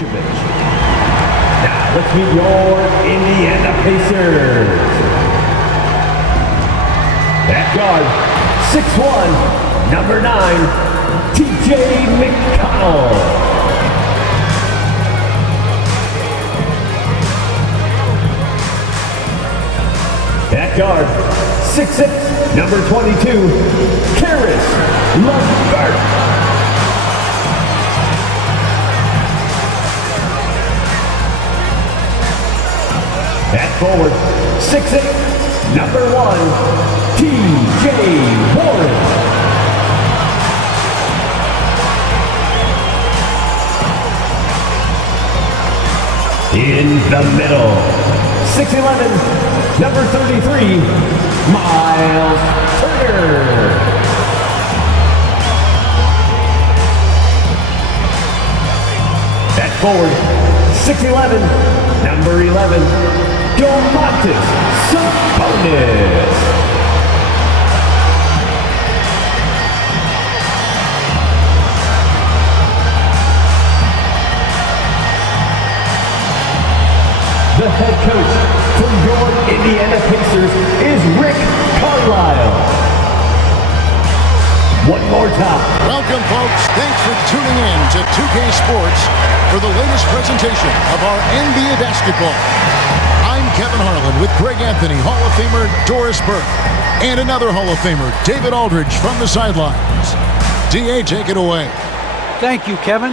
Vucevic. Now let's meet your Indiana Pacers. At guard, 6'1", number 9, T.J. McConnell. At guard, 6'6", number 22, Caris LeVert. At forward, 6'8", number 1, T.J. Warren. In the middle, 6'11", number 33, Miles Turner. At forward, 6'11", number 11, Domantas Sabonis. The head coach for your Indiana Pacers is Rick Carlisle. One more time. Welcome, folks. Thanks for tuning in to 2K Sports for the latest presentation of our NBA basketball. I'm Kevin Harlan with Greg Anthony, Hall of Famer Doris Burke, and another Hall of Famer, David Aldridge, from the sidelines. DA, take it away. Thank you, Kevin.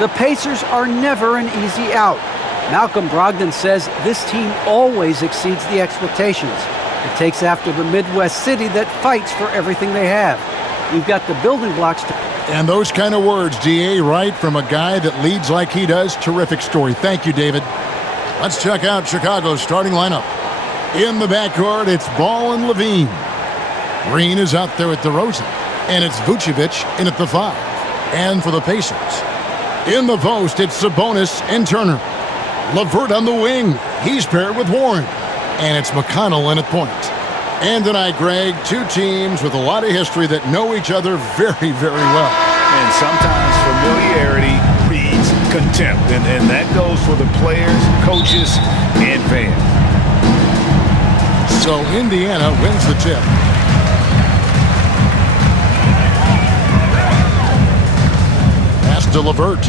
The Pacers are never an easy out. Malcolm Brogdon says this team always exceeds the expectations. It takes after the Midwest city that fights for everything they have. We've got the building blocks to... And those kind of words, DA, right from a guy that leads like he does. Terrific story. Thank you, David. Let's check out Chicago's starting lineup. In the backcourt, it's Ball and Levine. Green is out there at DeRozan. And it's Vucevic in at the 5. And for the Pacers, in the post, it's Sabonis and Turner. LeVert on the wing. He's paired with Warren. And it's McConnell in at point. And tonight, Greg, two teams with a lot of history that know each other very, very well. And sometimes familiarity breeds contempt. And that goes for the players, coaches, and fans. So Indiana wins the tip. Pass to LeVert.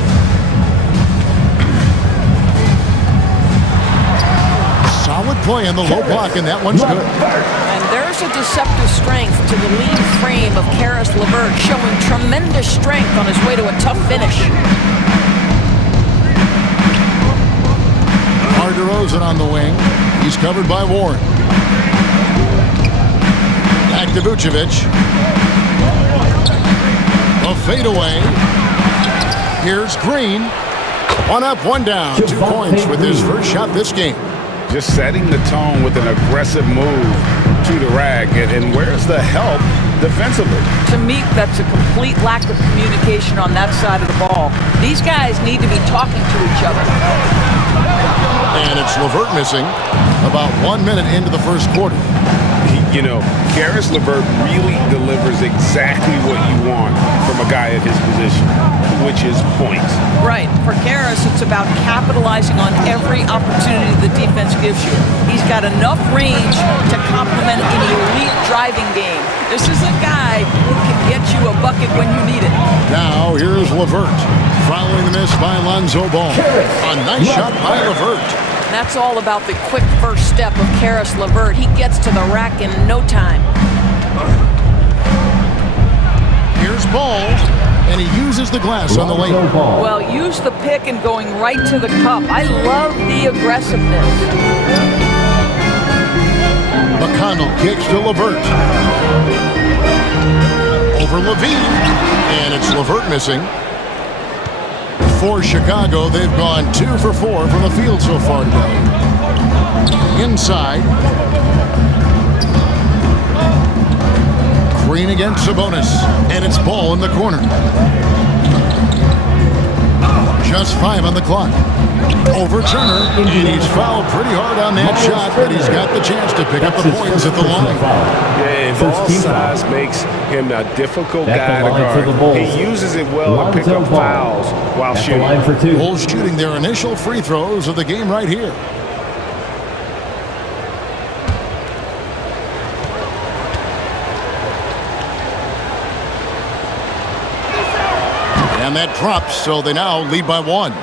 Solid play in the low block, and that one's good. And there's a deceptive strength to the lean frame of Caris LeVert, showing tremendous strength on his way to a tough finish. DeRozan on the wing. He's covered by Warren. Back to Vucevic. A fadeaway. Here's Green. One up, one down. 2 points with his first shot this game. Just setting the tone with an aggressive move to the rack. And where's the help defensively? To me, that's a complete lack of communication on that side of the ball. These guys need to be talking to each other. And it's LeVert missing about 1 minute into the first quarter. You know, Caris LeVert really delivers exactly what you want from a guy at his position, which is points. Right. For Caris, it's about capitalizing on every opportunity the defense gives you. He's got enough range to complement an elite driving game. This is a guy who can get you a bucket when you need it. Now, here's LeVert. Following the miss by Lonzo Ball. A nice shot by LeVert. That's all about the quick first step of Caris LeVert. He gets to the rack in no time. Here's Ball, and he uses the glass on the lane. Well, use the pick and going right to the cup. I love the aggressiveness. McConnell kicks to LeVert. Over Levine, and it's LeVert missing. For Chicago, they've gone 2 for 4 from the field so far today. Inside. Green against Sabonis, and it's Ball in the corner. Just 5 on the clock. Over Turner, and he's fouled pretty hard on that shot, but he's got the chance to pick up the points at the line. Yeah, ball size makes him a difficult guy to guard. He uses it well to pick up fouls while shooting. Bulls shooting their initial free throws of the game right here. And that drops, so they now lead by 1.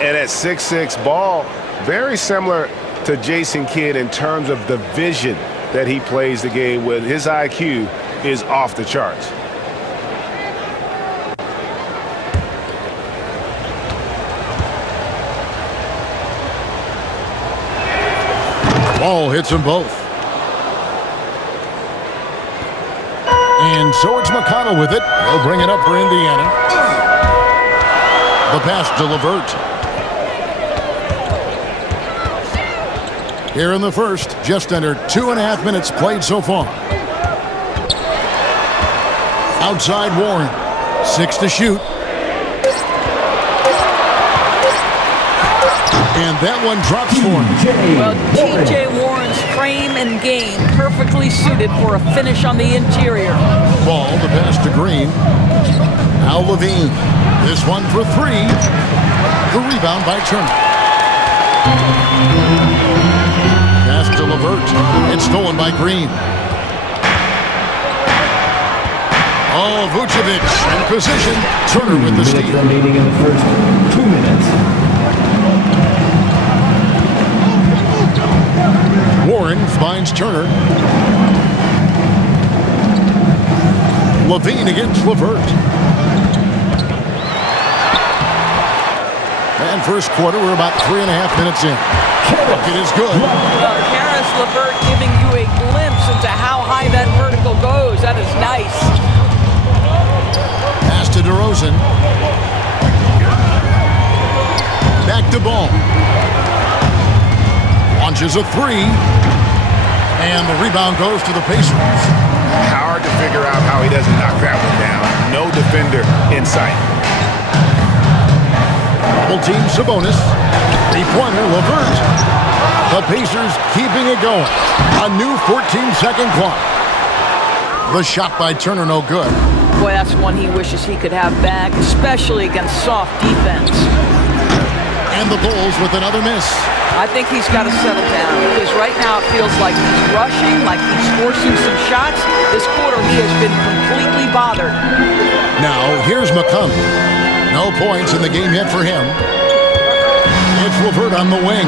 And at 6'6", Ball, very similar to Jason Kidd in terms of the vision that he plays the game with. His IQ is off the charts. Ball hits them both. And so it's McConnell with it. He'll bring it up for Indiana. The pass to LeVert. Here in the first, just under 2.5 minutes played so far. Outside Warren. 6 to shoot. And that one drops for him. Well, T.J. Warren's frame and game perfectly suited for a finish on the interior. Ball, the pass to Green. Now Levine. This one for 3. The rebound by Turner. Pass to LeVert. It's stolen by Green. Oh, Vucevic in position. Turner with the steal. Remaining in the first 2 minutes. Warren finds Turner. Levine against LeVert. And first quarter, we're about 3.5 minutes in. It is good. Well, Karis LeVert giving you a glimpse into how high that vertical goes. That is nice. Pass to DeRozan. Back to Ball. Launches a 3. And the rebound goes to the Pacers. Hard to figure out how he doesn't knock that one down. No defender in sight. Double team Sabonis. 3-pointer LeVert. The Pacers keeping it going. A new 14-second clock. The shot by Turner no good. Boy, that's one he wishes he could have back, especially against soft defense. And the Bulls with another miss. I think he's got to settle down because right now it feels like he's rushing, like he's forcing some shots. This quarter he has been completely bothered. Now here's McConnell. No points in the game yet for him. It's LeVert on the wing.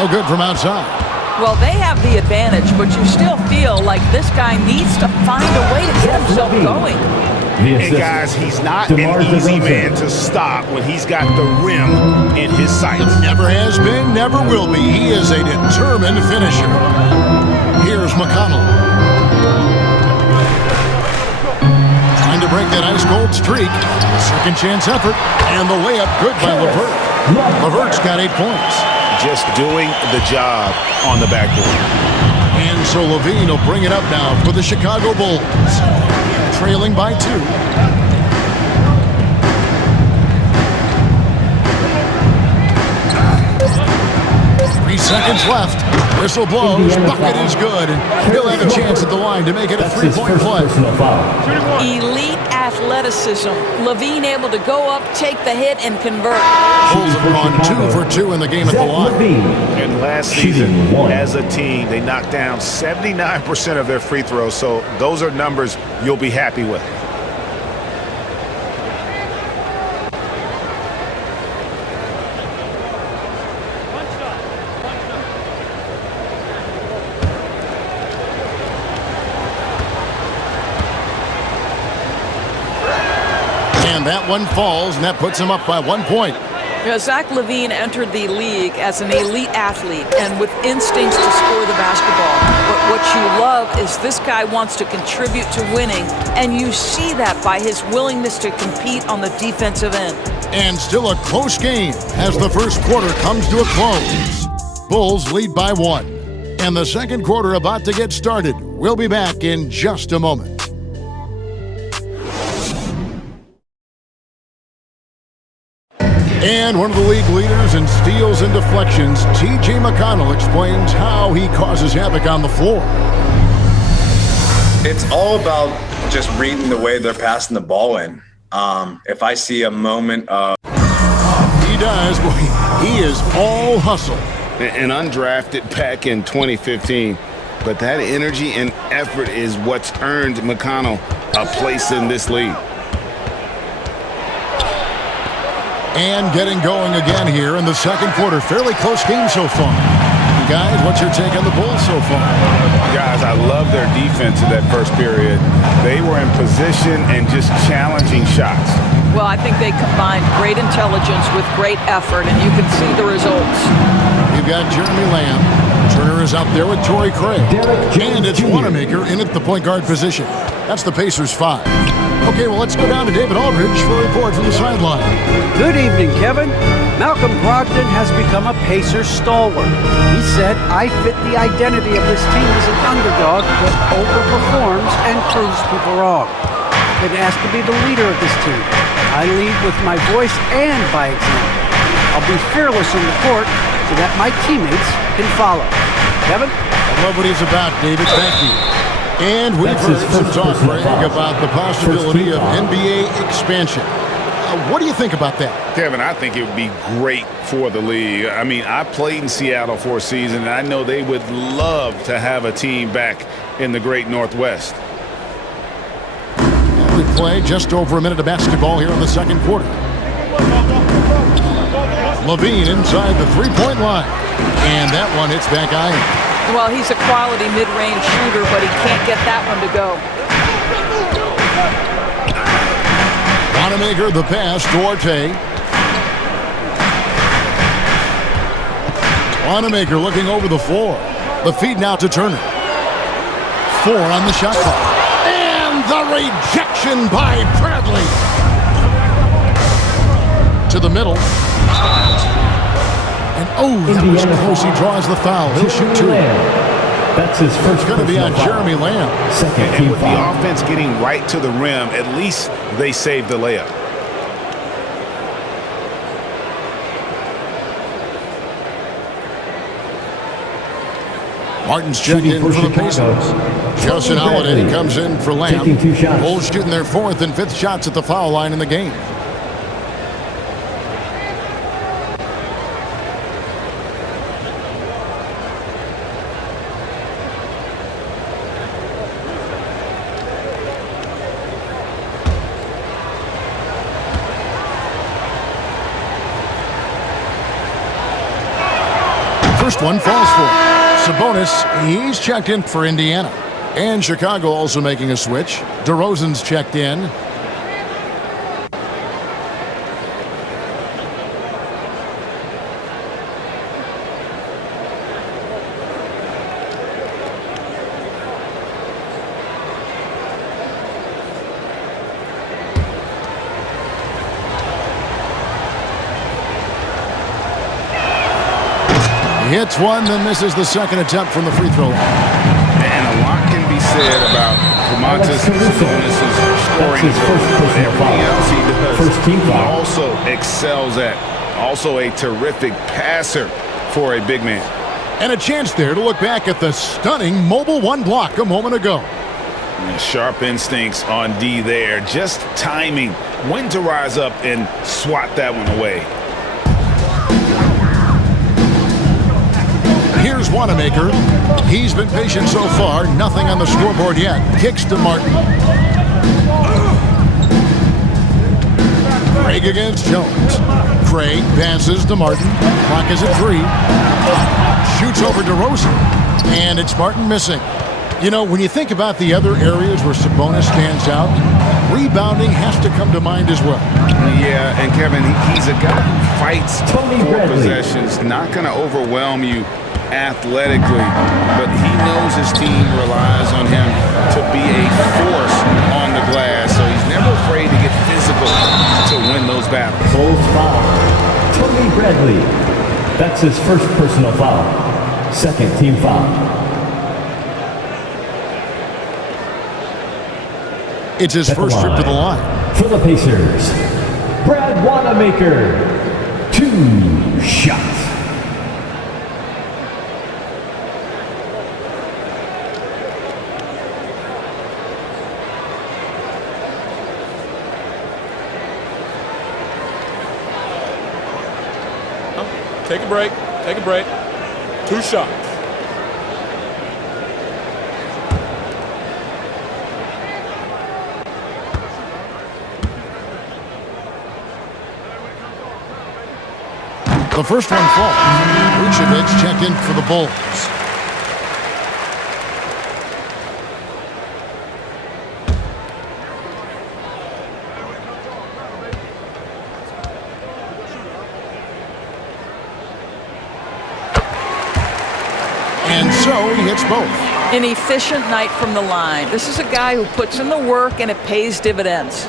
No good from outside. Well, they have the advantage, but you still feel like this guy needs to find a way to get himself going. And guys, he's not an easy man to stop when he's got the rim in his sights. Never has been, never will be. He is a determined finisher. Here's McConnell. Trying to break that ice-cold streak. Second chance effort. And the layup good by LeVert. LeVert's got 8 points. Just doing the job on the backboard. And so Levine will bring it up now for the Chicago Bulls. Trailing by 2. 3 seconds left. Whistle blows. Bucket is good. And he'll have a chance at the line to make it a 3-point play. Elite athleticism. Levine able to go up, take the hit, and convert. Bulls have gone 2 for 2 in the game at the line. And last season, as a team, they knocked down 79% of their free throws. So those are numbers you'll be happy with. And that one falls, and that puts him up by 1 point. Yeah, Zach LaVine entered the league as an elite athlete and with instincts to score the basketball. But what you love is this guy wants to contribute to winning, and you see that by his willingness to compete on the defensive end. And still a close game as the first quarter comes to a close. Bulls lead by 1. And the second quarter about to get started. We'll be back in just a moment. And one of the league leaders in steals and deflections, T.J. McConnell, explains how he causes havoc on the floor. It's all about just reading the way they're passing the ball in. If I see a moment of... He does. Boy, he is all hustle. And undrafted back in 2015. But that energy and effort is what's earned McConnell a place in this league. And getting going again here in the second quarter. Fairly close game so far. Guys, what's your take on the Bulls so far? Guys, I love their defense in that first period. They were in position and just challenging shots. Well, I think they combined great intelligence with great effort, and you can see the results. You've got Jeremy Lamb. Turner is out there with Torrey Craig. And it's Wanamaker in at the point guard position. That's the Pacers 5. Okay, well, let's go down to David Aldridge for a report from the sideline. Good evening, Kevin. Malcolm Brogdon has become a Pacers stalwart. He said, I fit the identity of this team as an underdog that overperforms and proves people wrong. I've been asked to be the leader of this team. I lead with my voice and by example. I'll be fearless on the court so that my teammates can follow. Kevin? I love what he's about, David. Thank you. And we've heard some talk, Greg, about the possibility of NBA expansion. What do you think about that? Kevin, I think it would be great for the league. I mean, I played in Seattle for a season, and I know they would love to have a team back in the great Northwest. We play just over a minute of basketball here in the second quarter. Levine inside the three-point line. And that one hits back iron. Well, he's a quality mid-range shooter, but he can't get that one to go. Wanamaker the pass, Duarte. Wanamaker looking over the floor. The feed now to Turner. 4 on the shot clock. And the rejection by Bradley. To the middle. And that was close. He draws the foul. He'll shoot 2. That's his first. It's going to be on Jeremy Lamb. Second And team with foul. the offense getting right to the rim, at least they saved the layup. Martin's checked in for the Pacers. Justin Holiday comes in for Lamb. Taking 2 shots. Bulls shooting their 4th and 5th shots at the foul line in the game. First one falls for Sabonis. He's checked in for Indiana. And Chicago also making a switch. DeRozan's checked in. He hits one, then misses the second attempt from the free throw line. And a lot can be said about Domantas Sabonis' scoring ability, but everything else he does, he also excels at. Also a terrific passer for a big man. And a chance there to look back at the stunning mobile 1 block a moment ago. And sharp instincts on D there. Just timing when to rise up and swat that one away. Here's Wanamaker. He's been patient so far. Nothing on the scoreboard yet. Kicks to Martin. Craig against Jones. Craig passes to Martin. Clock is at 3. Shoots over DeRozan. And it's Martin missing. You know, when you think about the other areas where Sabonis stands out, rebounding has to come to mind as well. Yeah, and Kevin, he's a guy who fights for possessions. Not going to overwhelm you athletically, but he knows his team relies on him to be a force on the glass, so he's never afraid to get physical to win those battles. Bulls foul. Tony Bradley. That's his first personal foul. Second team foul. It's his first trip to the line. For the Pacers, Brad Wanamaker. 2 shots. Take a break. Take a break. 2 shots. The first one falls. Vucevic checked in for the Bulls. And so he hits both. An efficient night from the line. This is a guy who puts in the work and it pays dividends.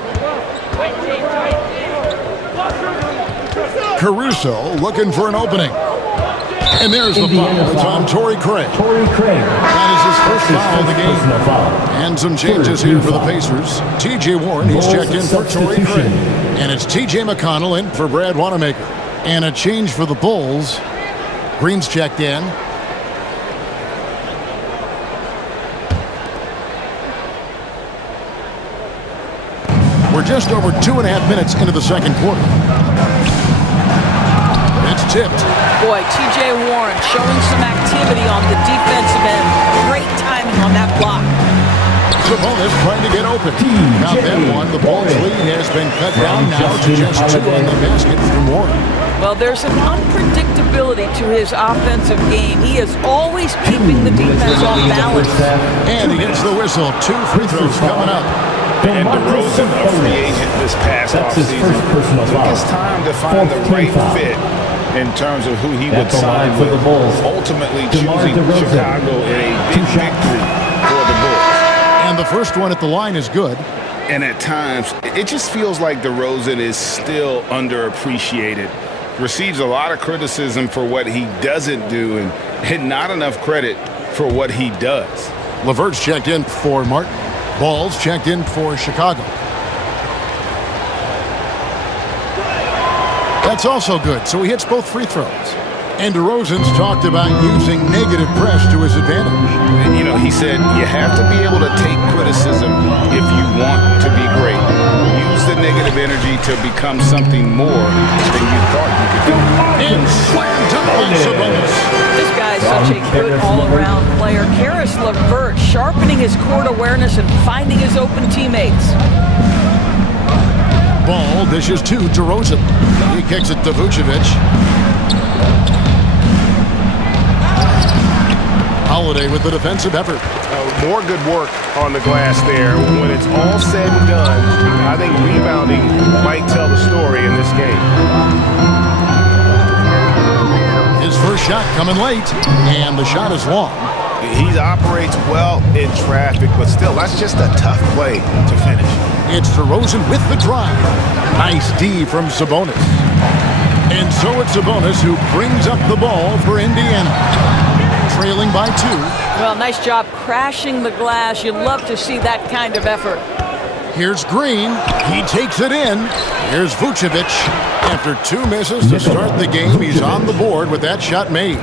Caruso looking for an opening. And there's the foul. It's on Torrey Craig. That is his first foul of the game. And some changes here for the Pacers. T.J. Warren, he's checked in for Torrey Craig. And it's T.J. McConnell in for Brad Wanamaker. And a change for the Bulls. Green's checked in. We're just over 2.5 minutes into the second quarter. It's tipped. Boy, T.J. Warren showing some activity on the defensive end. Great timing on that block. Sabonis trying to get open. Not that one. The Bulls lead has been cut down now to just 2 on the basket from Warren. Well, there's an unpredictability to his offensive game. He is always keeping the defense off balance. And he gets the whistle. 2 free throws coming up. And DeRozan, a free agent this past offseason, took his time to find the right fit in terms of who he would sign with, ultimately choosing Chicago in a big victory for the Bulls. And the first one at the line is good. And at times, it just feels like DeRozan is still underappreciated. Receives a lot of criticism for what he doesn't do and not enough credit for what he does. LeVert's checked in for Martin. Ball's checked in for Chicago. That's also good, so he hits both free throws. And DeRozan's talked about using negative press to his advantage. You know, he said you have to be able to take criticism if you want to be great. Use the negative energy to become something more than you thought you could do. And slam to Sabonis. This guy's such a good all-around player. Caris LeVert sharpening his court awareness and finding his open teammates. Ball dishes to DeRozan. He kicks it to Vucevic. Holiday with the defensive effort. More good work on the glass there. When it's all said and done, I think rebounding might tell the story in this game. His first shot coming late, and the shot is long. He operates well in traffic, but still, that's just a tough play to finish. It's DeRozan with the drive. Nice D from Sabonis. And so it's Sabonis who brings up the ball for Indiana. Trailing by 2. Well, nice job crashing the glass. You love to see that kind of effort. Here's Green. He takes it in. Here's Vucevic. After 2 misses to start the game, he's on the board with that shot made.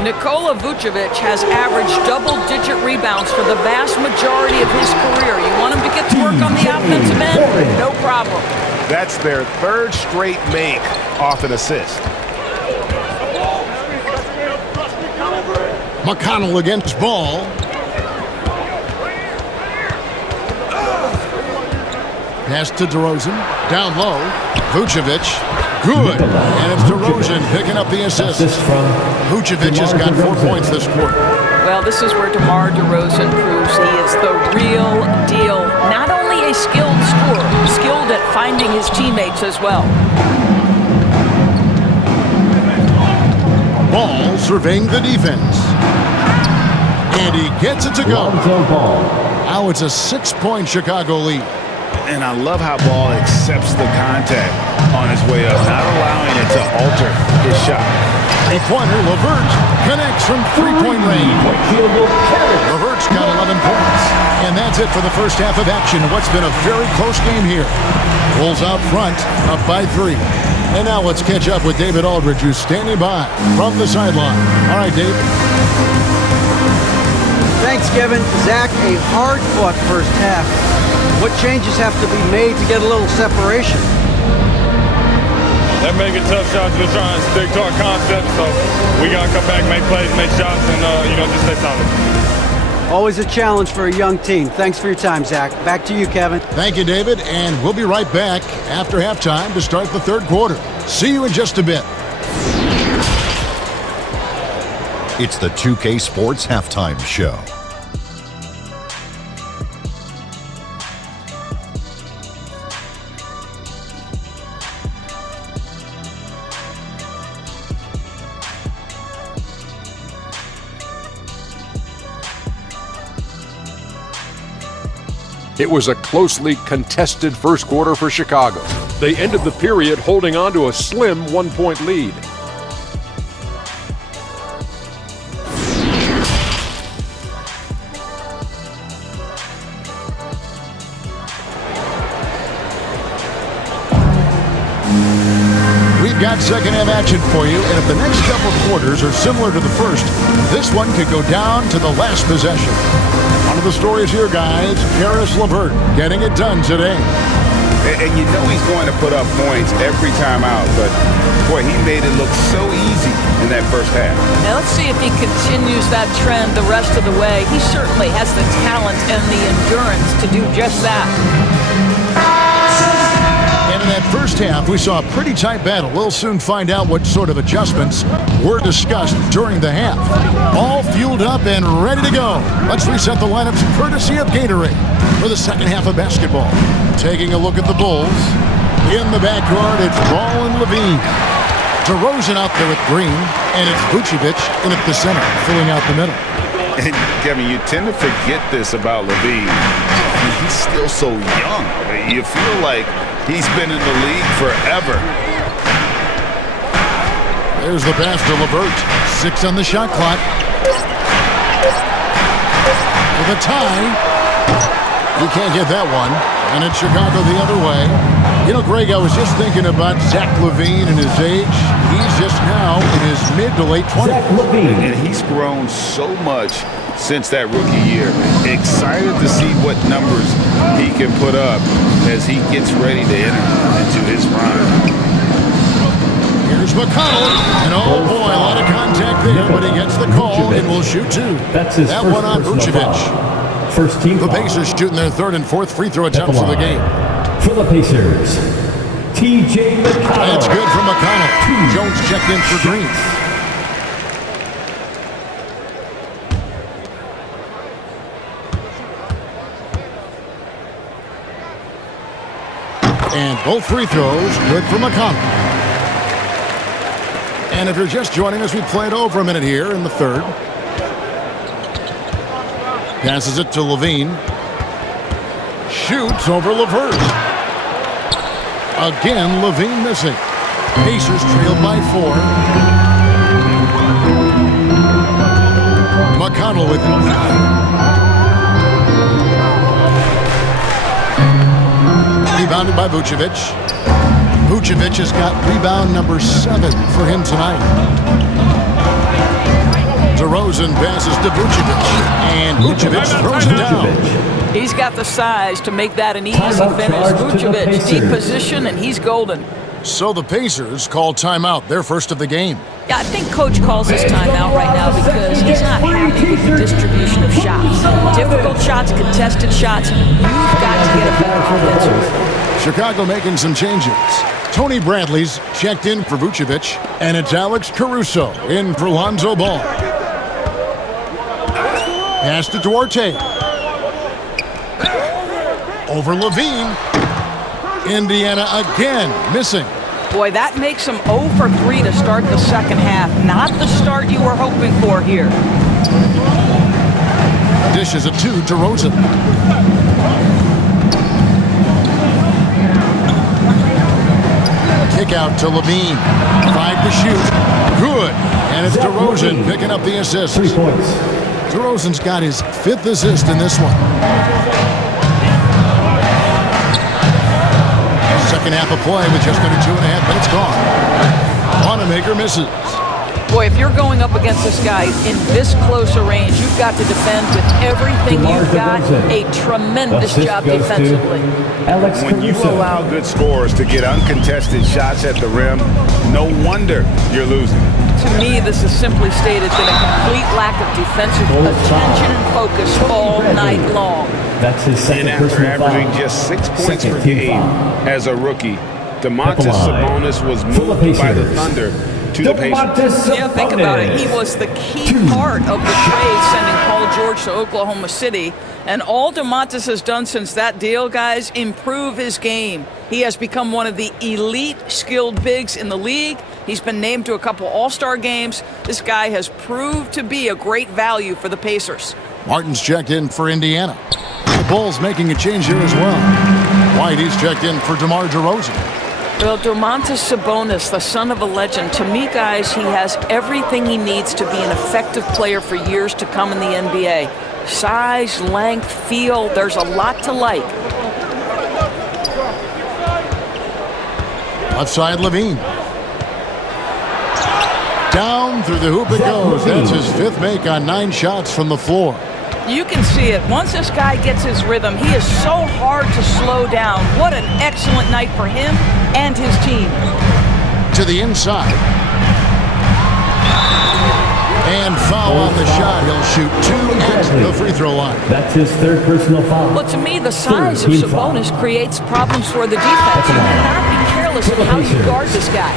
Nikola Vucevic has averaged double-digit rebounds for the vast majority of his career. You want him to get to work on the offensive end? No problem. That's their 3rd straight make off an assist. McConnell against Ball. Pass to DeRozan. Down low. Vucevic. Good. And it's DeRozan picking up the assist. Vucevic has got 4 points this quarter. Well, this is where DeMar DeRozan proves he is the real deal. Not only a skilled scorer, skilled at finding his teammates as well. Ball surveying the defense. And he gets it to go. Now it's a 6-point Chicago lead. And I love how Ball accepts the contact on his way up, not allowing it to alter his shot. Three-pointer, LeVert connects from 3-point range. LeVert's got 11 points. And that's it for the first half of action. What's been a very close game here. Bulls out front, up by 3. And now let's catch up with David Aldridge, who's standing by from the sideline. All right, Dave. Thanks, Kevin. Zach, a hard-fought first half. What changes have to be made to get a little separation? They're making tough shots. We're trying to stick to our concept, so we got to come back, make plays, make shots, and, just stay solid. Always a challenge for a young team. Thanks for your time, Zach. Back to you, Kevin. Thank you, David, and we'll be right back after halftime to start the third quarter. See you in just a bit. It's the 2K Sports Halftime Show. It was a closely contested first quarter for Chicago. They ended the period holding on to a slim 1-point lead. We've got second half action for you, and if the next couple quarters are similar to the first, this one could go down to the last possession. One of the stories here, guys, Karis LeVert getting it done today. And you know he's going to put up points every time out, but boy, he made it look so easy in that first half. Now let's see if he continues that trend the rest of the way. He certainly has the talent and the endurance to do just that. And in that first half, we saw a pretty tight battle. We'll soon find out what sort of adjustments were discussed during the half. All fueled up and ready to go. Let's reset the lineups courtesy of Gatorade for the second half of basketball. Taking a look at the Bulls. In the backcourt, it's Ball and Levine. DeRozan out there with Green, and it's Vucevic in at the center, filling out the middle. And Kevin, you tend to forget this about Levine. I mean, he's still so young. You feel like he's been in the league forever. There's the pass to LeVert. 6 on the shot clock. With a tie. You can't get that one. And it's Chicago the other way. You know, Greg, I was just thinking about Zach LaVine and his age. He's just now in his mid to late 20s. And he's grown so much since that rookie year. Excited to see what numbers he can put up as he gets ready to enter into his prime. Here's McConnell. And oh boy, a lot of contact there, but he gets the call and will shoot two. That's his that first one on Vucevic. First team the foul. Pacers shooting their third and fourth free throw attempts of the game. For the Pacers, T.J. McConnell. That's good from McConnell. Jones checked in for Green. And both free throws good for McConnell. And if you're just joining us, we played over a minute here in the third. Passes it to Levine. Shoots over LeVert. Again, Levine missing. Pacers trailed by 4. McConnell with it. Rebounded by Vucevic. Vucevic has got rebound number 7 for him tonight. DeRozan passes to Vucevic, and Vucevic throws it down. He's got the size to make that an easy finish. Vucevic, deep position, and he's golden. So the Pacers call timeout, their first of the game. Yeah, I think Coach calls this timeout right now because he's not happy with the distribution of shots. Difficult shots, contested shots. You've got to get a better offensive. Chicago making some changes. Tony Bradley's checked in for Vucevic, and it's Alex Caruso in for Lonzo Ball. Pass to Duarte. Over Levine. Indiana again missing. Boy, that makes them 0 for 3 to start the second half. Not the start you were hoping for here. Dishes it to DeRozan. Kick out to Levine. 5 to shoot. Good. And it's DeRozan picking up the assist. 3 points. DeRozan's got his 5th assist in this one. Second half of play with just under 2.5 minutes gone. Wanamaker misses. Boy, if you're going up against this guy in this close a range, you've got to defend with everything you've got. A tremendous job defensively. When you allow good scorers to get uncontested shots at the rim, no wonder you're losing. To me, this is simply stated that a complete lack of defensive attention and focus all night long. That's his second And after personal foul. averaging just 6 points Second per team game foul. as a rookie, DeMontis Sabonis was For the moved by the Pacers. Thunder to the Pacers. Yeah, think about it. He was the key part of the trade sending Paul George to Oklahoma City. And all DeMontis has done since that deal, guys, improve his game. He has become one of the elite skilled bigs in the league. He's been named to a couple All-Star games. This guy has proved to be a great value for the Pacers. Martin's checked in for Indiana. The Bulls making a change here as well. White, he's checked in for DeMar DeRozan. Well, Domantas Sabonis, the son of a legend, to me, guys, he has everything he needs to be an effective player for years to come in the NBA. Size, length, feel, there's a lot to like. Left side, Levine. Down through the hoop it goes. That's his 5th make on 9 shots from the floor. You can see it. Once this guy gets his rhythm, he is so hard to slow down. What an excellent night for him and his team. To the inside. And foul on the shot. He'll shoot 2 at the free throw line. That's his 3rd personal foul. Well, to me, the size of Third team foul. Sabonis creates problems for the defense. You cannot be careless in how you guard this guy.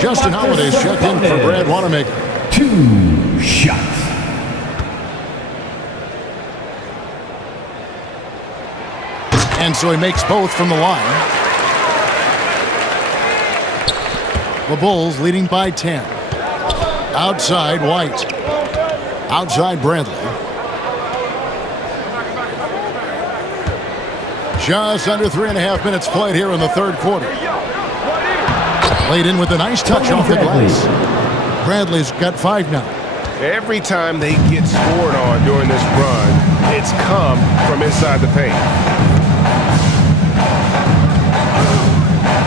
Justin Holiday's checked in for Brad Wanamaker. 2 shots. And so he makes both from the line. The Bulls leading by 10. Outside, White. Outside, Bradley. Just under 3.5 minutes played here in the 3rd quarter. Laid in with a nice touch off the glass. Bradley's got 5 now. Every time they get scored on during this run, it's come from inside the paint.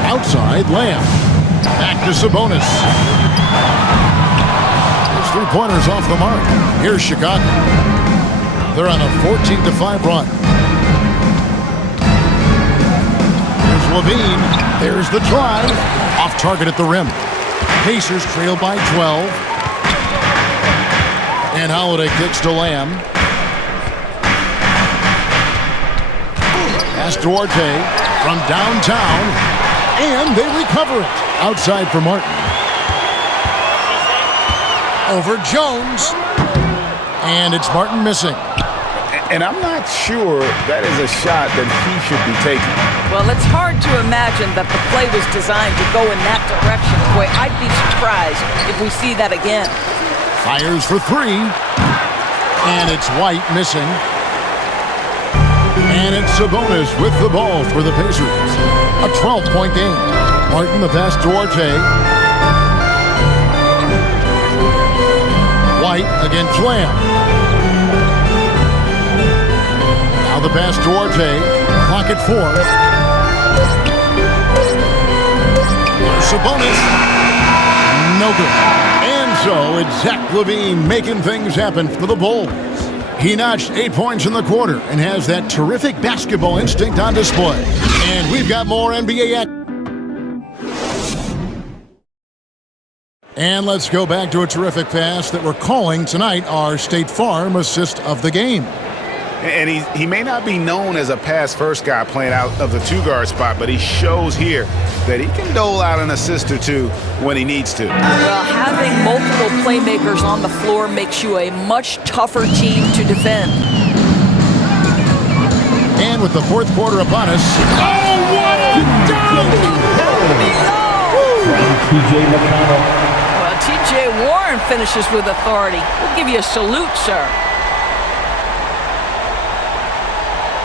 Outside, Lamb. Back to Sabonis. His 3-pointers off the mark. Here's Chicago. They're on a 14-5 run. Here's Levine. There's the drive. Off target at the rim. Pacers trail by 12. And Holiday kicks to Lamb. Pass Duarte from downtown. And they recover it. Outside for Martin. Over Jones. And it's Martin missing. And I'm not sure that is a shot that he should be taking. Well, it's hard to imagine that the play was designed to go in that direction. Boy, I'd be surprised if we see that again. Fires for 3. And it's White missing. And it's Sabonis with the ball for the Pacers. A 12-point game. Martin the pass to Duarte. White against Lamb. Now the pass to Duarte. Clock at 4. Sabonis. No good. And so it's Zach LaVine making things happen for the Bulls. He notched 8 points in the quarter and has that terrific basketball instinct on display. And we've got more NBA action. And let's go back to a terrific pass that we're calling tonight our State Farm assist of the game. And he may not be known as a pass-first guy playing out of the 2-guard spot, but he shows here that he can dole out an assist or 2 when he needs to. Well, having multiple playmakers on the floor makes you a much tougher team to defend. And with the 4th quarter upon us. Oh, what a dunk! From T.J. McConnell. Well, T.J. Warren finishes with authority. We'll give you a salute, sir.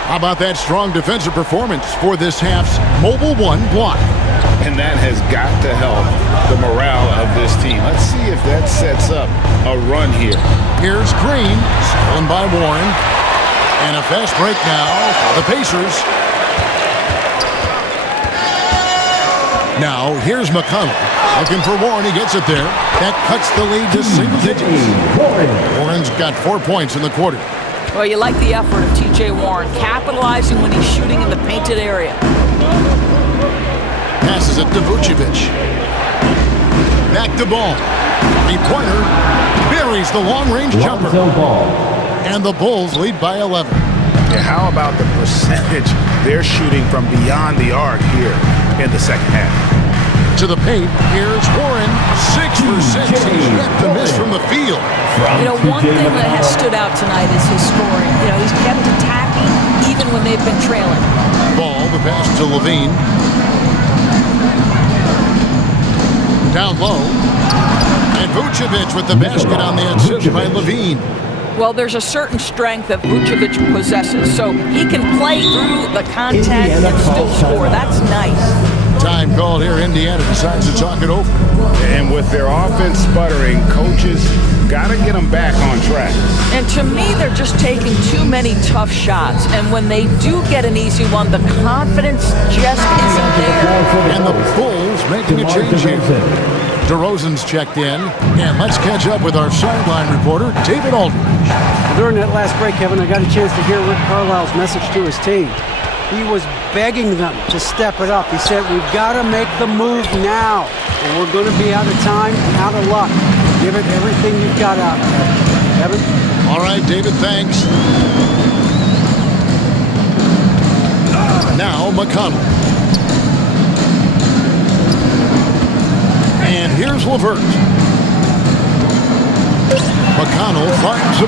How about that strong defensive performance for this half's Mobile One block? And that has got to help the morale of this team. Let's see if that sets up a run here. Here's Green, stolen by Warren. And a fast break now for the Pacers. Now, here's McConnell. Looking for Warren. He gets it there. That cuts the lead to single digits. Warren's got 4 points in the quarter. Well, you like the effort of T.J. Warren, capitalizing when he's shooting in the painted area. Passes it to Vucevic. Back to Ball. Three-pointer. Buries the long-range jumper. And the Bulls lead by 11. Yeah, how about the percentage they're shooting from beyond the arc here in the second half? To the paint, here's Warren. 6 for 6. He's yet to miss from the field. You know, one thing that has stood out tonight is his scoring. You know, he's kept attacking even when they've been trailing. Ball, the pass to Levine. Down low. And Vucevic with the basket on the assist by Levine. Well, there's a certain strength that Vucevic possesses, so he can play through the contact and still score. That's nice. Time called here. Indiana decides to talk it over. And with their offense sputtering, coaches got to get them back on track. And to me, they're just taking too many tough shots. And when they do get an easy one, the confidence just isn't there. And the Bulls making a change here. DeRozan's checked in. And let's catch up with our sideline reporter, David Aldridge. During that last break, Kevin, I got a chance to hear Rick Carlisle's message to his team. He was begging them to step it up. He said, we've got to make the move now. Or we're going to be out of time and out of luck. Give it everything you've got out there. Kevin? All right, David, thanks. Now McConnell. And here's LeVert. McConnell finds the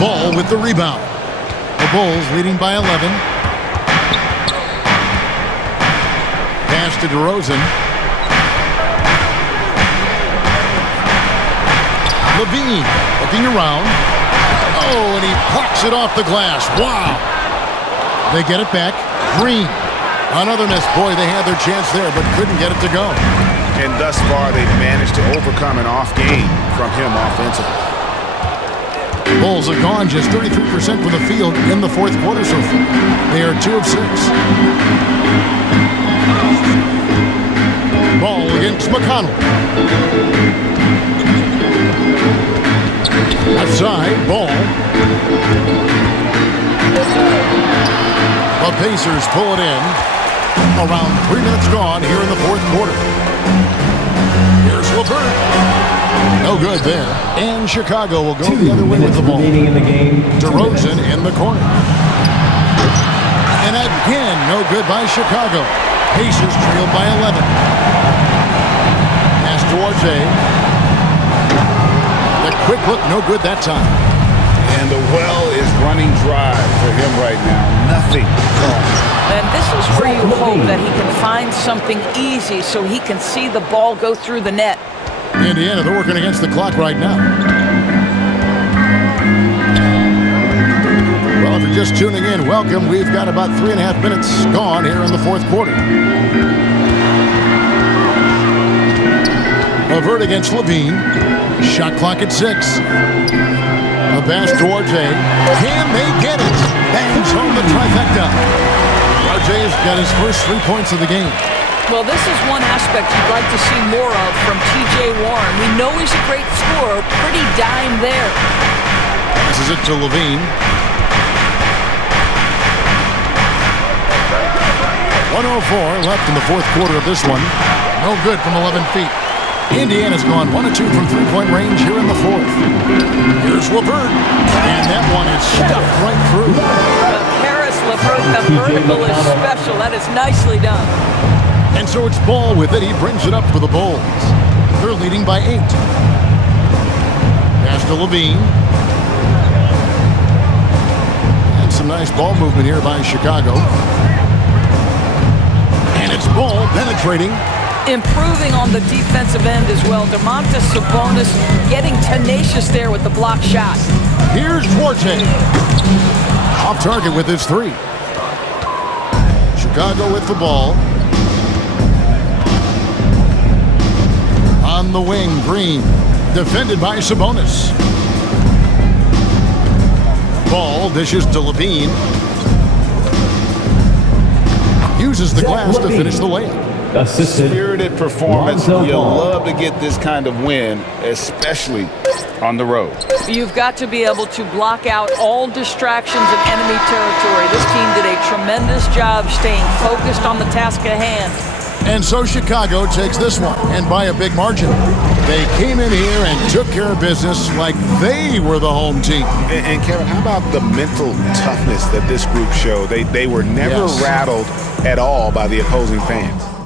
Ball with the rebound. The Bulls leading by 11. Pass to DeRozan. Levine looking around. Oh, and he plucks it off the glass. Wow. They get it back. Green. Another miss. Boy, they had their chance there, but couldn't get it to go. And thus far, they've managed to overcome an off game from him offensively. Bulls have gone just 33% from the field in the fourth quarter so far. They are 2 of 6. Ball against McConnell. Outside, Ball. The Pacers pull it in. Around 3 minutes gone here in the fourth quarter. Here's LeVert. No good there. And Chicago will go the other way with the ball. In the game. DeRozan in the corner. And again, no good by Chicago. Pacers trailed by 11. Pass towards A. The quick look, no good that time. And the well is running dry for him right now. Nothing. And this is where you hope that he can find something easy so he can see the ball go through the net. Indiana, they're working against the clock right now. Well, if you're just tuning in, welcome. We've got about 3.5 minutes gone here in the fourth quarter. LeVert against Levine. Shot clock at 6. A pass towards A. Can they get it? Bangs home the trifecta. RJ's got his first 3 points of the game. Well, this is one aspect you'd like to see more of from T.J. Warren. We know he's a great scorer. Pretty dime there. Passes it to Levine. 1:04 left in the fourth quarter of this one. No good from 11 feet. Indiana's gone 1 of 2 from three-point range here in the fourth. Here's LeVert. And that one is stuffed right through. LeVert, the vertical is special. That is nicely done. And so it's Ball with it. He brings it up for the Bulls. They're leading by 8. Pass to Levine. And some nice ball movement here by Chicago. And it's Ball penetrating. Improving on the defensive end as well. Domantas Sabonis getting tenacious there with the block shot. Here's Duarte. Off target with his 3. Chicago with the ball. On the wing, Green. Defended by Sabonis. Ball dishes to Levine. uses the glass to finish the layup. Assisted. Spirited performance. Lonzo You Ball. love to get this kind of win, especially on the road. You've got to be able to block out all distractions in enemy territory. This team did a tremendous job staying focused on the task at hand. And so Chicago takes this one, and by a big margin. They came in here and took care of business like they were the home team. And Kevin, how about the mental toughness that this group showed? They were never rattled at all by the opposing fans.